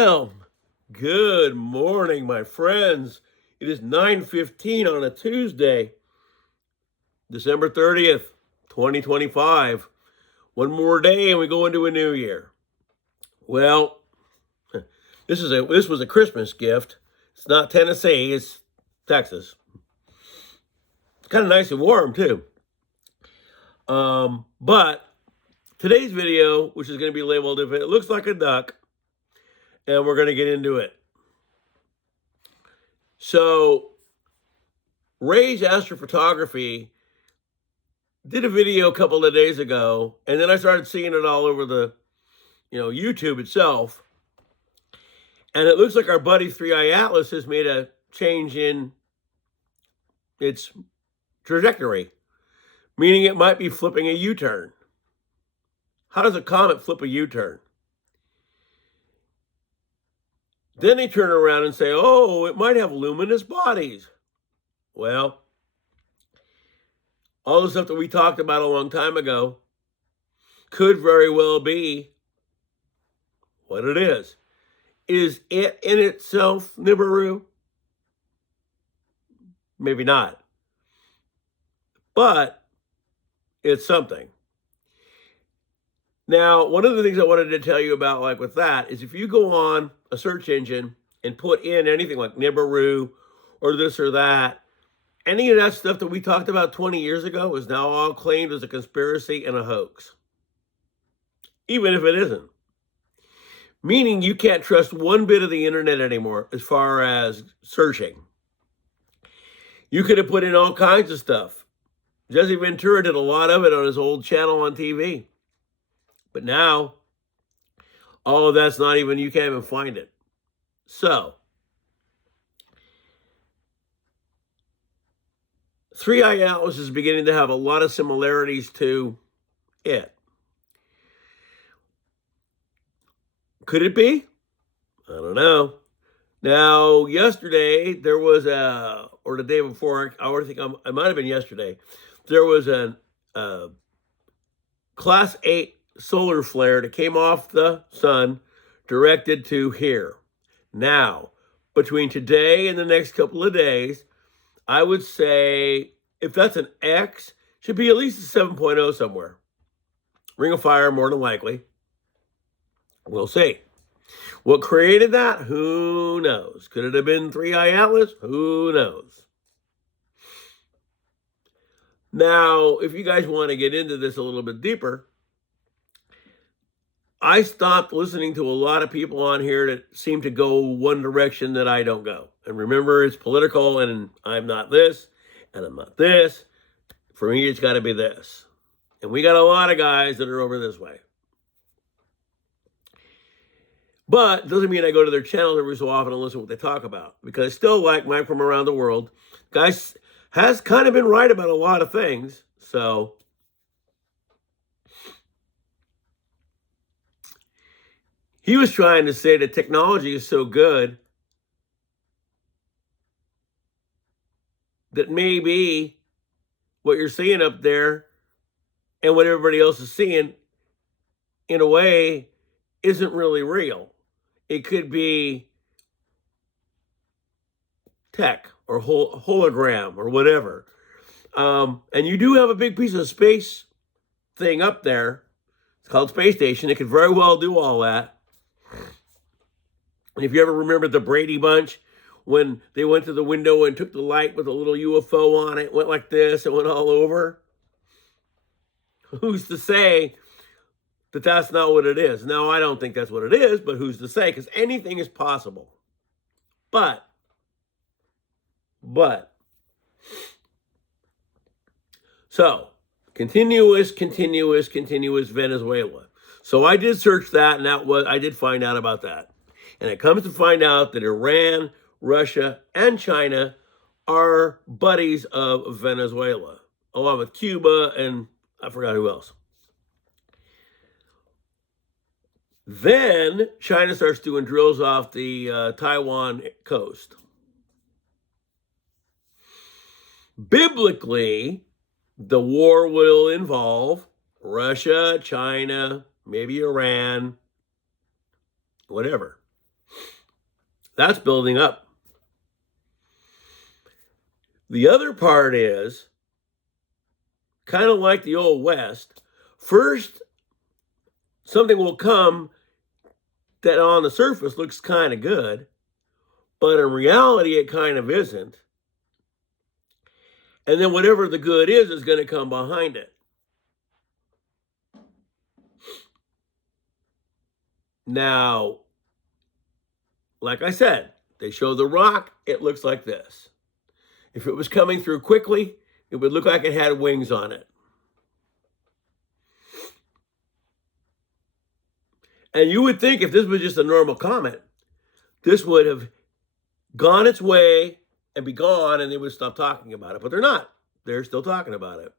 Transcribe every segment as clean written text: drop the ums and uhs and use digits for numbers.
Well, good morning, my friends. It is 9:15 on a Tuesday, December 30th, 2025. One more day and we go into a new year. Well, this was a Christmas gift. It's not Tennessee, it's Texas. It's kind of nice and warm too. But today's video, which is going to be labeled "If It Looks Like a Duck," and we're going to get into it. So, Ray's Astrophotography did a video a couple of days ago, and then I started seeing it all over the, YouTube itself. And it looks like our buddy 3i Atlas has made a change in its trajectory, meaning it might be flipping a U-turn. How does a comet flip a U-turn? Then they turn around and say, oh, it might have luminous bodies. Well, all the stuff that we talked about a long time ago could very well be what it is. Is it in itself Nibiru? Maybe not. But it's something. Now, one of the things I wanted to tell you about, like with that, is if you go on a search engine and put in anything like Nibiru or this or that, any of that stuff that we talked about 20 years ago is now all claimed as a conspiracy and a hoax. Even if it isn't. Meaning you can't trust one bit of the internet anymore as far as searching. You could have put in all kinds of stuff. Jesse Ventura did a lot of it on his old channel on TV. But now, all of that's not even, you can't even find it. So, 3i Atlas is beginning to have a lot of similarities to it. Could it be? I don't know. Now, yesterday, there was or the day before, I might have been yesterday, there was a Class 8 solar flare that came off the sun directed to here. Now, between today and the next couple of days, I would say if that's an X, should be at least a 7.0 somewhere. Ring of fire, more than likely. We'll see. What created that? Who knows? Could it have been 3i Atlas? Who knows? Now, if you guys want to get into this a little bit deeper, I stopped listening to a lot of people on here that seem to go one direction that I don't go. And remember, it's political, and I'm not this, and I'm not this. For me, it's got to be this. And we got a lot of guys that are over this way. But it doesn't mean I go to their channels every so often and listen to what they talk about. Because I still like Mike from around the world. Guys has kind of been right about a lot of things. So he was trying to say that technology is so good that maybe what you're seeing up there and what everybody else is seeing, in a way, isn't really real. It could be tech or hologram or whatever. And you do have a big piece of space thing up there. It's called Space Station. It could very well do all that. And if you ever remember the Brady Bunch, when they went to the window and took the light with a little UFO on it, went like this, it went all over. Who's to say that that's not what it is? Now, I don't think that's what it is, but who's to say? Because anything is possible. But, so, continuous Venezuela. So I did search that, and I did find out about that. And it comes to find out that Iran, Russia, and China are buddies of Venezuela, along with Cuba, and I forgot who else. Then China starts doing drills off the Taiwan coast. Biblically, the war will involve Russia, China, maybe Iran, whatever. That's building up. The other part is kind of like the Old West. First, something will come that on the surface looks kind of good, but in reality, it kind of isn't. And then whatever the good is going to come behind it. Now, like I said, they show the rock, it looks like this. If it was coming through quickly, it would look like it had wings on it. And you would think if this was just a normal comet, this would have gone its way and be gone and they would stop talking about it. But they're not. They're still talking about it.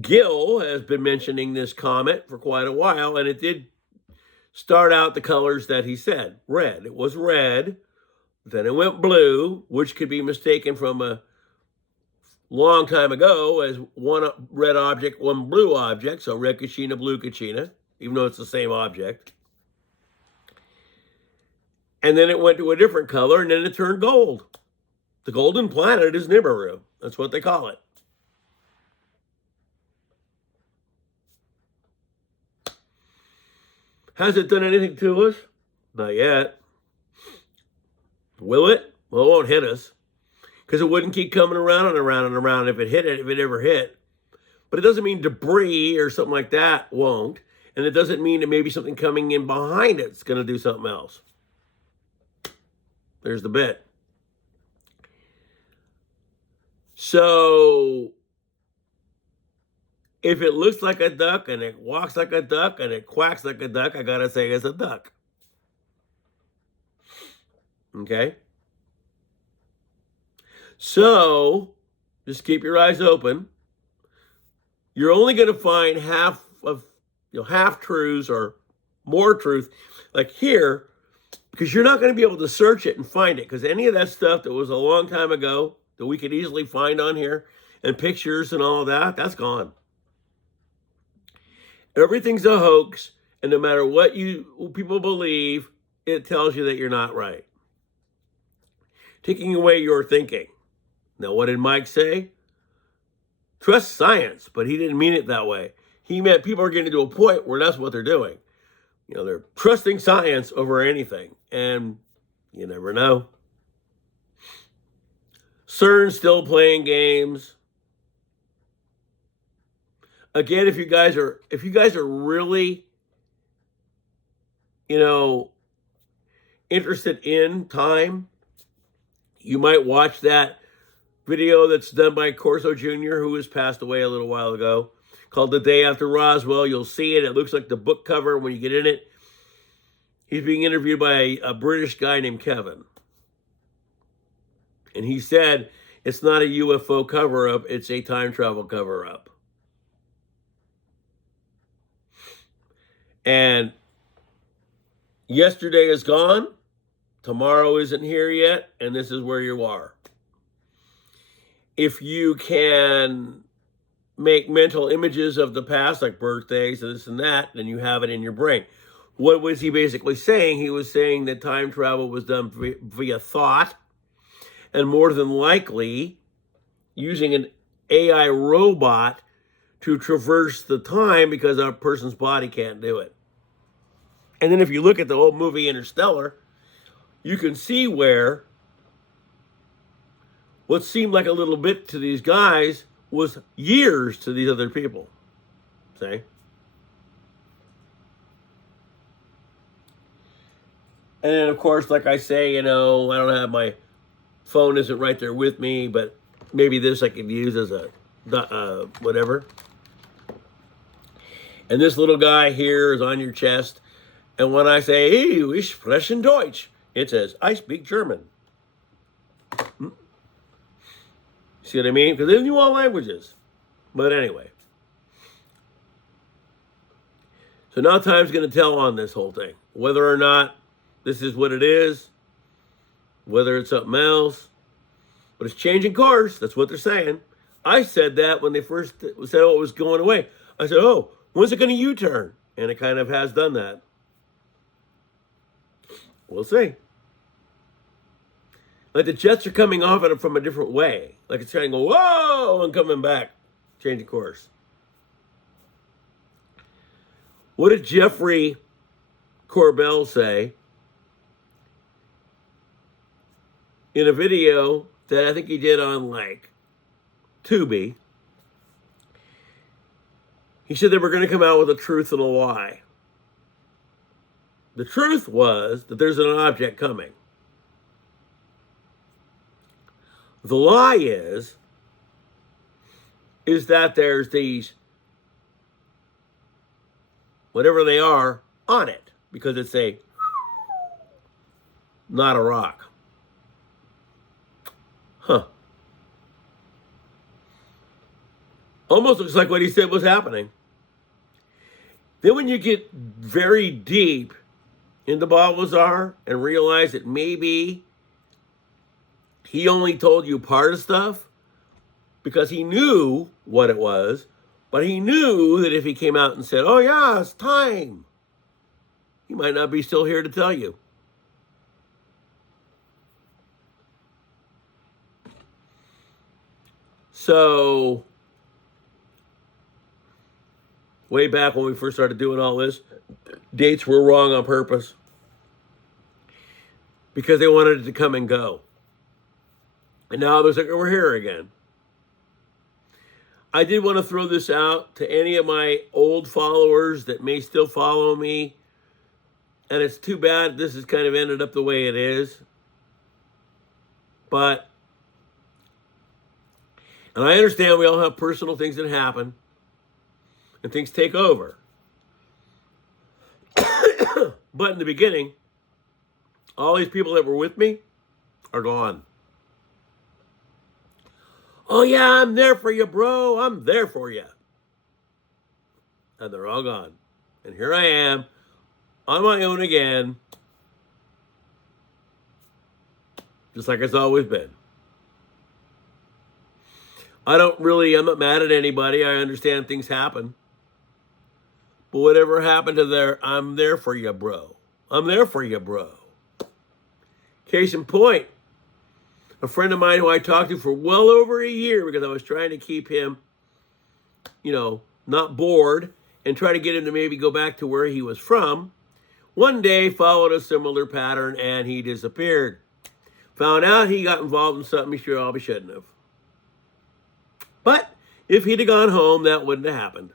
Gil has been mentioning this comet for quite a while, and it did start out the colors that he said. Red. It was red. Then it went blue, which could be mistaken from a long time ago as one red object, one blue object. So red Kachina, blue Kachina, even though it's the same object. And then it went to a different color, and then it turned gold. The golden planet is Nibiru. That's what they call it. Has it done anything to us? Not yet. Will it? Well, it won't hit us. Because it wouldn't keep coming around and around and around if it ever hit. But it doesn't mean debris or something like that won't. And it doesn't mean that maybe something coming in behind it's going to do something else. There's the bit. So, if it looks like a duck and it walks like a duck and it quacks like a duck, I got to say it's a duck. Okay? So, just keep your eyes open. You're only going to find half truths or more truth, like here, because you're not going to be able to search it and find it, because any of that stuff that was a long time ago that we could easily find on here, and pictures and all of that, that's gone. Everything's a hoax, and no matter what people believe, it tells you that you're not right. Taking away your thinking. Now, what did Mike say? Trust science, but he didn't mean it that way. He meant people are getting to a point where that's what they're doing. You know, they're trusting science over anything, and you never know. CERN's still playing games. Again, if you guys are really, interested in time, you might watch that video that's done by Corso Jr., who has passed away a little while ago, called The Day After Roswell. You'll see it. It looks like the book cover when you get in it. He's being interviewed by a British guy named Kevin. And he said, it's not a UFO cover-up, it's a time travel cover-up. And yesterday is gone, tomorrow isn't here yet, and this is where you are. If you can make mental images of the past, like birthdays and this and that, then you have it in your brain. What was he basically saying? He was saying that time travel was done via thought, and more than likely using an AI robot to traverse the time because a person's body can't do it. And then if you look at the old movie Interstellar, you can see where what seemed like a little bit to these guys was years to these other people. See? And then, of course, like I say, I don't have my phone isn't right there with me, but maybe this I could use as a whatever. And this little guy here is on your chest. And when I say, hey, ich sprechen Deutsch, it says, I speak German. See what I mean? Because they knew all languages. But anyway. So now time's going to tell on this whole thing. Whether or not this is what it is, whether it's something else. But it's changing course. That's what they're saying. I said that when they first said, oh, it was going away. I said, oh, When's it going to U-turn? And it kind of has done that. We'll see. Like the jets are coming off it from a different way. Like it's kind of going, whoa, and coming back, changing course. What did Jeffrey Corbell say in a video that I think he did on like Tubi? He said they were going to come out with a truth and a lie. The truth was that there's an object coming. The lie is that there's these, whatever they are, on it, because it's not a rock. Huh. Almost looks like what he said was happening. Then when you get very deep into Bob Lazar and realize that maybe he only told you part of stuff because he knew what it was, but he knew that if he came out and said, oh yeah, it's time, he might not be still here to tell you. So, way back when we first started doing all this, dates were wrong on purpose because they wanted it to come and go. And now it looks like we're here again. I did want to throw this out to any of my old followers that may still follow me. And it's too bad this has kind of ended up the way it is. But, and I understand we all have personal things that happen. And things take over. But in the beginning, all these people that were with me are gone. Oh yeah, I'm there for you, bro. I'm there for you. And they're all gone. And here I am, on my own again. Just like it's always been. I'm not mad at anybody. I understand things happen. But whatever happened to there, I'm there for you, bro. I'm there for you, bro. Case in point, a friend of mine who I talked to for well over a year because I was trying to keep him, not bored and try to get him to maybe go back to where he was from, one day followed a similar pattern and he disappeared. Found out he got involved in something he probably shouldn't have. But if he'd have gone home, that wouldn't have happened.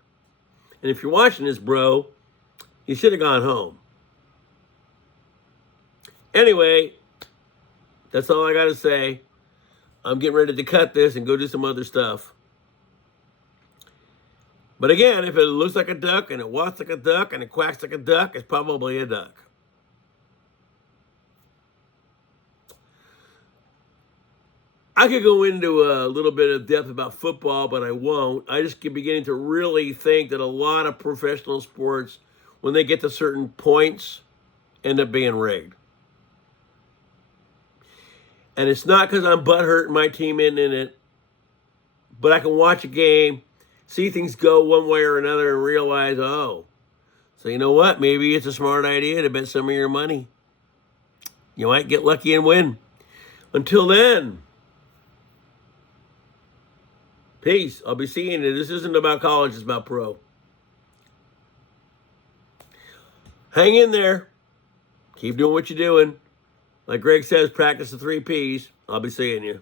And if you're watching this, bro, you should have gone home. Anyway, that's all I got to say. I'm getting ready to cut this and go do some other stuff. But again, if it looks like a duck and it walks like a duck and it quacks like a duck, it's probably a duck. I could go into a little bit of depth about football, but I won't. I just beginning to really think that a lot of professional sports, when they get to certain points, end up being rigged. And it's not because I'm butthurt and my team isn't in it, but I can watch a game, see things go one way or another, and realize, oh, so you know what? Maybe it's a smart idea to bet some of your money. You might get lucky and win. Until then, peace. I'll be seeing you. This isn't about college, it's about pro. Hang in there. Keep doing what you're doing. Like Greg says, practice the 3 Ps. I'll be seeing you.